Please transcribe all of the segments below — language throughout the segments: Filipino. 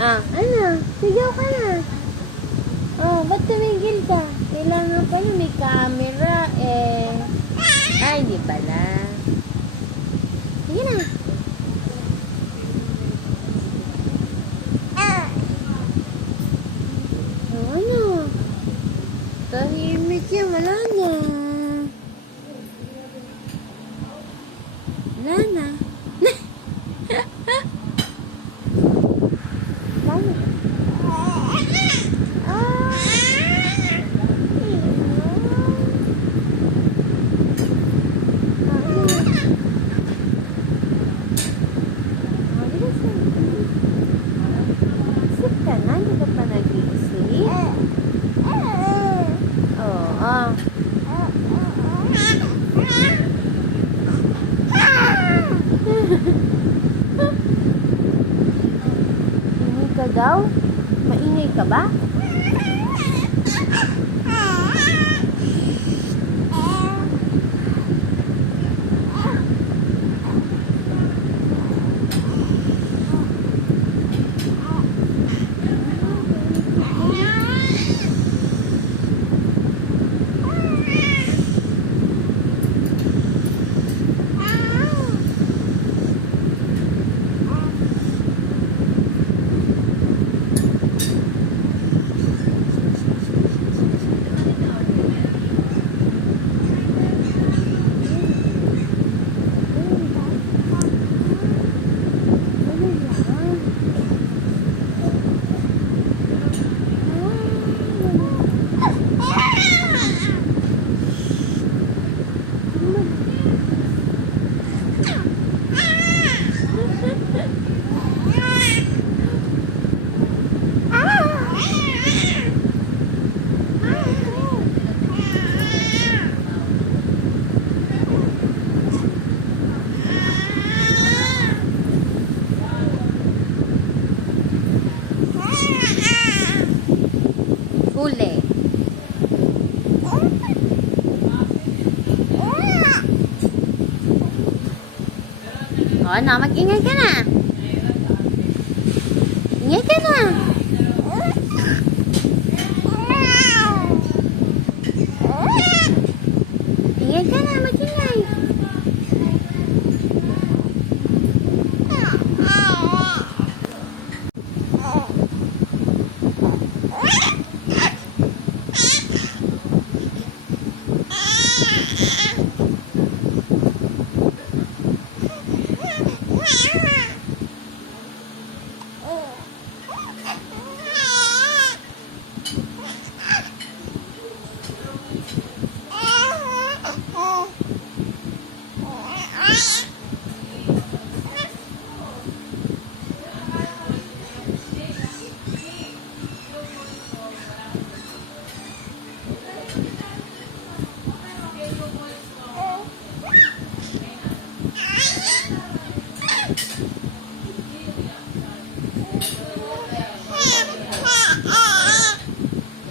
Ano? Sigaw ka na. Oh, ba't tumigil ka? Kailangan pala may camera eh. Ay, hindi pala. Sige na. Ano? Tahimik yan, wala na. Wala na. Isip ka na, hindi ka pa nag-iisip. Ingay ka daw? Maingay ka ba? Huli. Na, mag-ingay ka na. Ingay ka na. Ingay ka na, mag-ingay.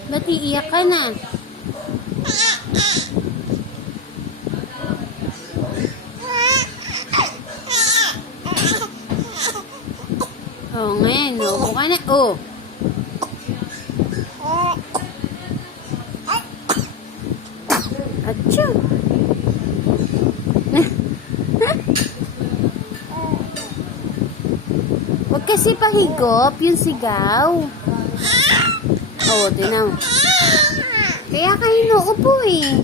Ba't iiyak ka na? Oh, ngayon, upo ka na. Oh. Achoo. Huwag kasi pahigop yung sigaw. Oo, tinaw. Kaya kayo inuupo eh.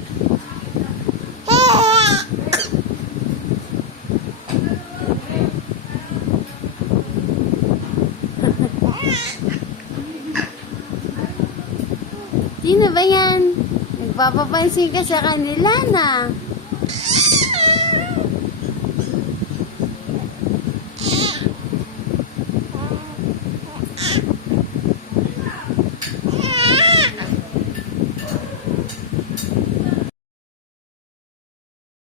Sino ba yan? Nagpapapansin ka sa kanila na.